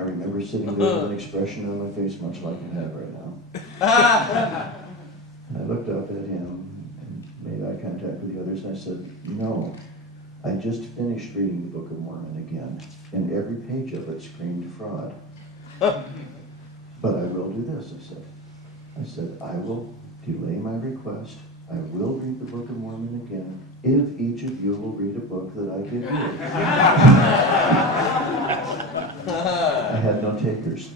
I remember sitting there with an expression on my face much like I have right now. And I looked up at him and made eye contact with the others, and I said, no, I just finished reading the Book of Mormon again, and every page of it screamed fraud. But I will do this, I said. I said, I will delay my request. I will read the Book of Mormon again if each of you will read a book that I give you. I had no takers.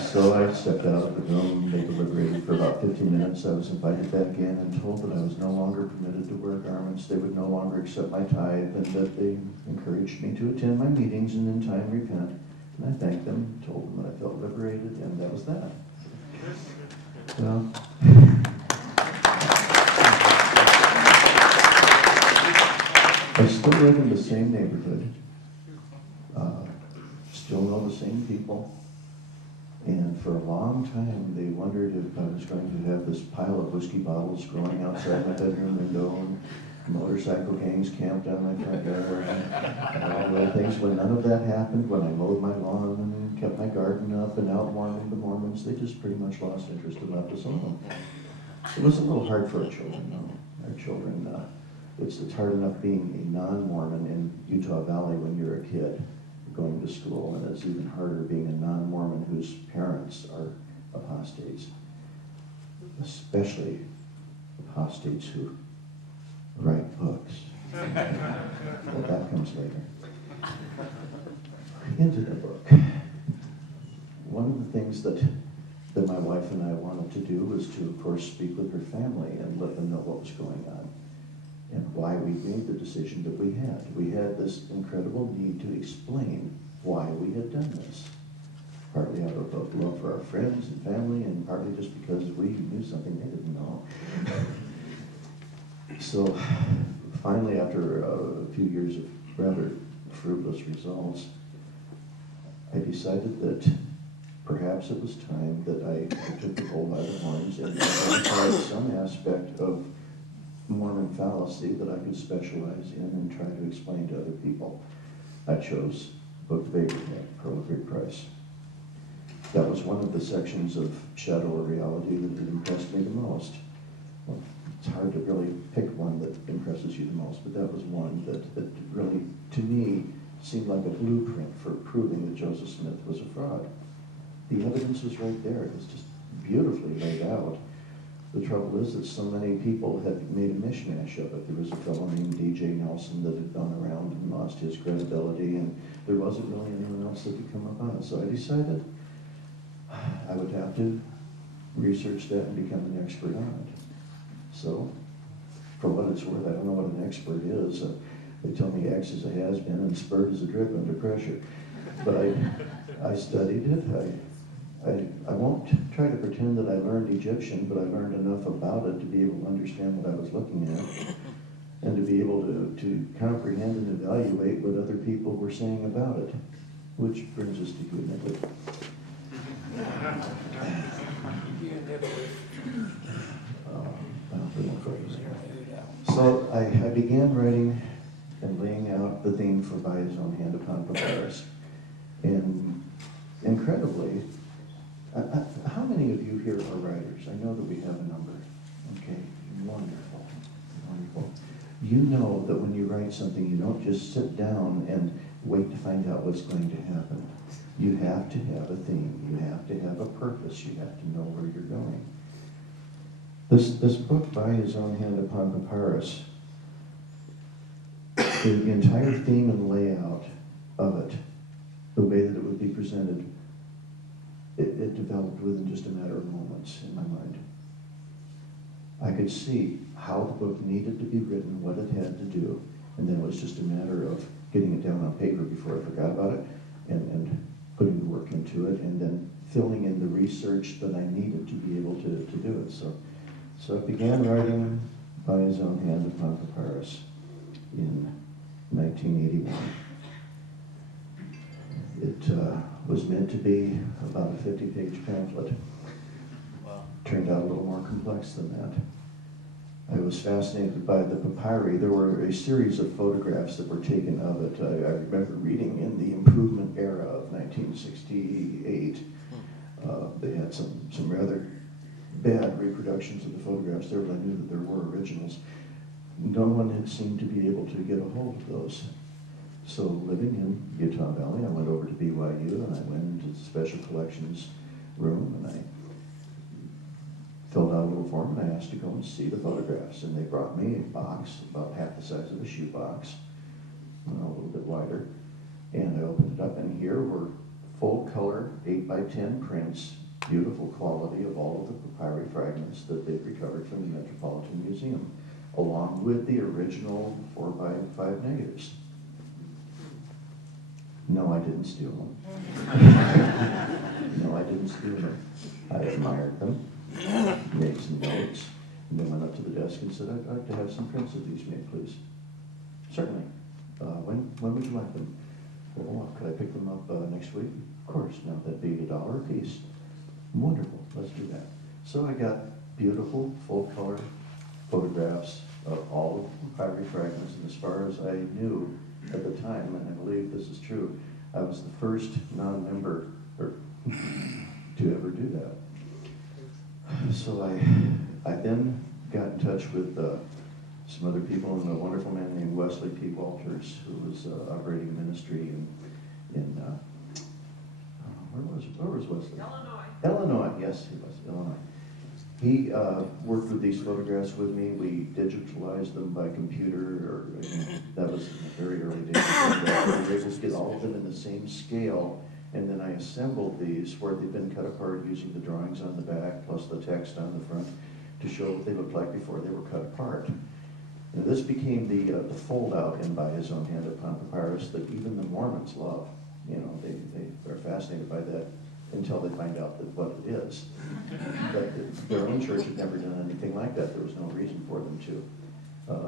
So I stepped out of the room. They deliberated for about 15 minutes. I was invited back in and told that I was no longer permitted to wear garments. They would no longer accept my tithe, and that they encouraged me to attend my meetings and in time repent. And I thanked them, told them that I felt liberated, and that was that. Well, I still live in the same neighborhood, still know the same people, and for a long time they wondered if I was going to have this pile of whiskey bottles growing outside my bedroom window, and motorcycle gangs camped on my front yard, and all the other things. When none of that happened, when I mowed my lawn and kept my garden up and out warning the Mormons, they just pretty much lost interest and left us alone. It was a little hard for our children, though. Our children, it's hard enough being a non-Mormon in Utah Valley when you're a kid going to school, and it's even harder being a non-Mormon whose parents are apostates, especially apostates who write books. But that comes later. Into the book. One of the things that my wife and I wanted to do was to, of course, speak with her family and let them know what was going on and why we made the decision that we had. We had this incredible need to explain why we had done this. Partly out of love for our friends and family, and partly just because we knew something they didn't know. So finally, after a few years of rather fruitless results, I decided that perhaps it was time that I took the bull by the horns and identified some aspect of Mormon fallacy that I could specialize in and try to explain to other people. I chose Book of Abraham, Pearl of Great Price. That was one of the sections of Shadow or Reality that impressed me the most. Well, it's hard to really pick one that impresses you the most, but that was one that really, to me, seemed like a blueprint for proving that Joseph Smith was a fraud. The evidence was right there. It was just beautifully laid out. The trouble is that so many people had made a mishmash of it. There was a fellow named D.J. Nelson that had gone around and lost his credibility, and there wasn't really anyone else that could come up on it. So I decided I would have to research that and become an expert on it. So, for what it's worth, I don't know what an expert is. They tell me X is a has-been and spurt is a drip under pressure. But I studied it. I won't try to pretend that I learned Egyptian, but I learned enough about it to be able to understand what I was looking at and to be able to comprehend and evaluate what other people were saying about it, which brings us to you, Nick. So I began writing and laying out the theme for By His Own Hand Upon Papyrus. And incredibly, how many of you here are writers? I know that we have a number. Okay, wonderful, wonderful. You know that when you write something, you don't just sit down and wait to find out what's going to happen. You have to have a theme. You have to have a purpose. You have to know where you're going. This book, By His Own Hand Upon Papyrus, the entire theme and layout of it, the way that it would be presented, it developed within just a matter of moments in my mind. I could see how the book needed to be written, what it had to do, and then it was just a matter of getting it down on paper before I forgot about it, and putting the work into it, and then filling in the research that I needed to be able to do it. So I began writing By His Own Hand Upon Papyrus in 1981. It was meant to be about a 50-page pamphlet. Wow. Turned out a little more complex than that. I was fascinated by the papyri. There were a series of photographs that were taken of it. I remember reading in the improvement era of 1960 got some rather bad reproductions of the photographs there, but I knew that there were originals. No one had seemed to be able to get a hold of those. So living in Utah Valley, I went over to BYU and I went into the special collections room and I filled out a little form and I asked to go and see the photographs. And they brought me a box about half the size of a shoebox, a little bit wider. And I opened it up and here were full color 8x10 prints, beautiful quality of all of the papyri fragments that they'd recovered from the Metropolitan Museum, along with the original 4x5 negatives. No, I didn't steal them. No, I didn't steal them. I admired them, made some notes, and then went up to the desk and said, I'd like to have some prints of these made, please. Certainly. When would you like them? Well, could I pick them up next week? Of course. Now, that'd be $1 a piece. Wonderful. Let's do that. So I got beautiful, full-color photographs of all of the papyri fragments, and as far as I knew at the time, and I believe this is true, I was the first non-member to ever do that. So I then got in touch with some other people, and a wonderful man named Wesley P. Walters, who was operating ministry in where was Wesley? Illinois, yes, he was, Illinois. He worked with these photographs with me. We digitalized them by computer, that was in the very early days. We were able to get all of them in the same scale, and then I assembled these where they'd been cut apart using the drawings on the back plus the text on the front to show what they looked like before they were cut apart. And this became the fold-out in by his own hand upon papyrus that even the Mormons love. You know, they're fascinated by that until they find out that what it is. But their own church had never done anything like that. There was no reason for them to,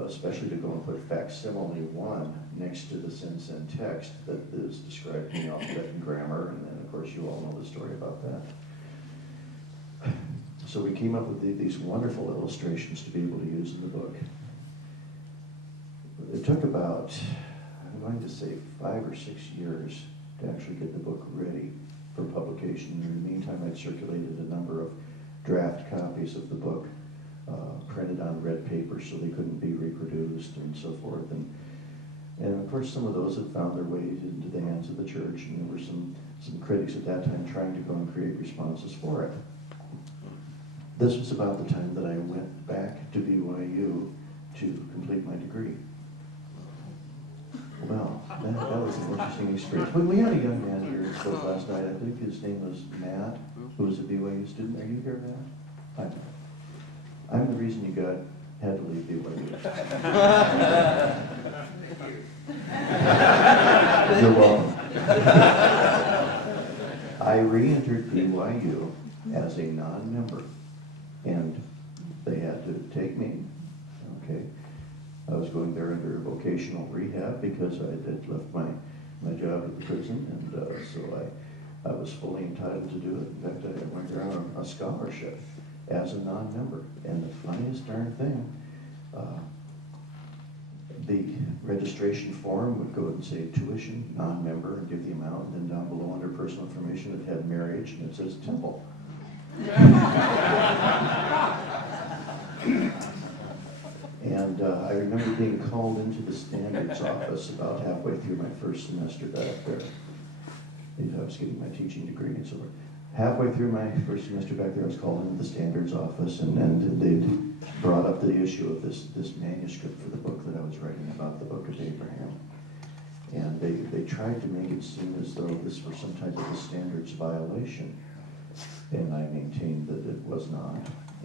especially to go and put facsimile 1 next to the Sin text that is described in the alphabet and grammar, and then of course you all know the story about that. So we came up with these wonderful illustrations to be able to use in the book. It took about, I'm going to say 5 or 6 years to actually get the book ready for publication. In the meantime, I'd circulated a number of draft copies of the book, printed on red paper so they couldn't be reproduced and so forth. And of course, some of those had found their way into the hands of the church, and there were some critics at that time trying to go and create responses for it. This was about the time that I went back to BYU to complete my degree. Well, that was an interesting experience. But we had a young man here who spoke last night. I think his name was Matt, who was a BYU student. Are you here, Matt? Hi. I'm the reason you had to leave BYU. You're welcome. I re-entered BYU as a non-member, and they had to take me, okay? I was going there under vocational rehab because I had left my job at the prison, and so I was fully entitled to do it. In fact, I went there on a scholarship as a non-member. And the funniest darn thing, the registration form would go and say tuition, non-member, and give the amount, and then down below under personal information it had marriage, and it says temple. And I remember being called into the standards office about halfway through my first semester back there. I was getting my teaching degree and so forth. Halfway through my first semester back there, I was called into the standards office, and then they brought up the issue of this manuscript for the book that I was writing about, the Book of Abraham. And they tried to make it seem as though this were some type of a standards violation. And I maintained that it was not,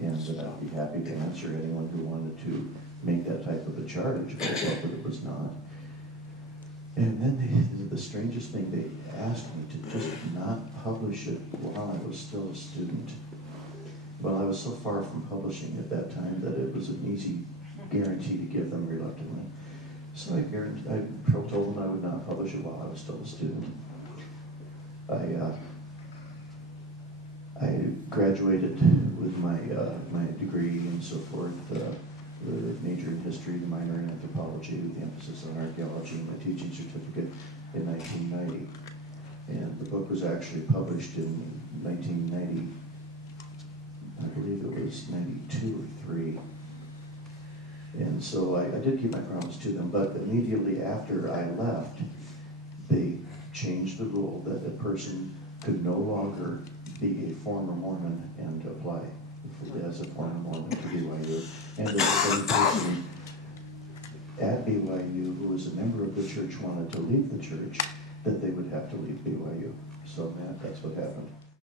and that I'd be happy to answer anyone who wanted to make that type of a charge, but I felt that it was not. And then the strangest thing, they asked me to just not publish it while I was still a student. Well, I was so far from publishing at that time that it was an easy guarantee to give them reluctantly. So I told them I would not publish it while I was still a student. I graduated with my degree and so forth, the major in history, the minor in anthropology, with the emphasis on archaeology, and my teaching certificate in 1990. And the book was actually published in 1992, I believe it was 92 or 3. And so I did keep my promise to them, but immediately after I left, they changed the rule that a person could no longer be a former Mormon and apply as a former Mormon to BYU. And if any person at BYU who was a member of the church wanted to leave the church, that they would have to leave BYU. So that's what happened.